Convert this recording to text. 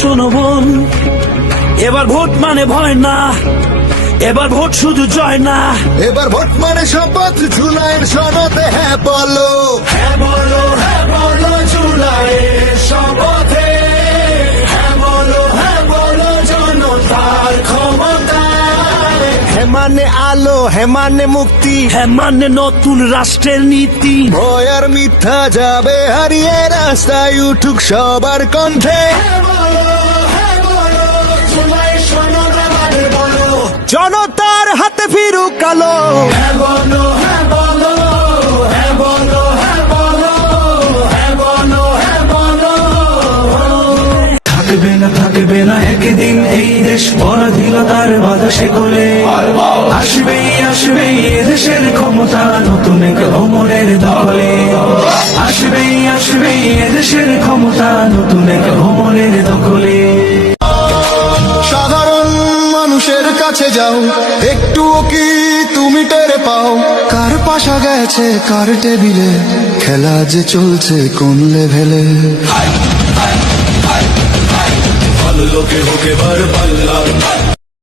শোনো বোন, এবার ভোট মানে ভয় না, এবার ভোট শুধু জয় না, এবার ভোট মানে শপথ, জুলাইয়ের সনদে হ্যাঁ বলো, হ্যাঁ বলো, হ্যাঁ বলো জুলাইয়ের শপথে, হ্যাঁ বলো জনতার ক্ষমতায়, হ্যাঁ মানে আলো, হ্যাঁ মানে মুক্তি, হ্যাঁ মানে নতুন রাষ্ট্রের নীতি, ভয় আর মিথ্যা যাবে হারিয়ে, রাস্তায় উঠুক সবার কণ্ঠে, জনতার হাতে ফিরুক আলো। হ্যাঁ বলো, হ্যাঁ বলো, হ্যাঁ বলো, হ্যাঁ বলো, হ্যাঁ বলো, হ্যাঁ বলো। থাকবে না একদিন এই দেশ পরাধীনতার বাধা শেকলে, আসবেই এদেশের ক্ষমতা নতুন এক অমরের দখলে, আসবেই এদেশের ক্ষমতা নতুন এক অমরের দখলে। সাধারণ মানুষের কাছে যাও, একটুও কি তুমি টের পাও, কার পাশা গেছে কার টেবিলে, খেলা যে চলছে কোন লেভেলে। ভালো লোকে হোক এবার পাল্লা,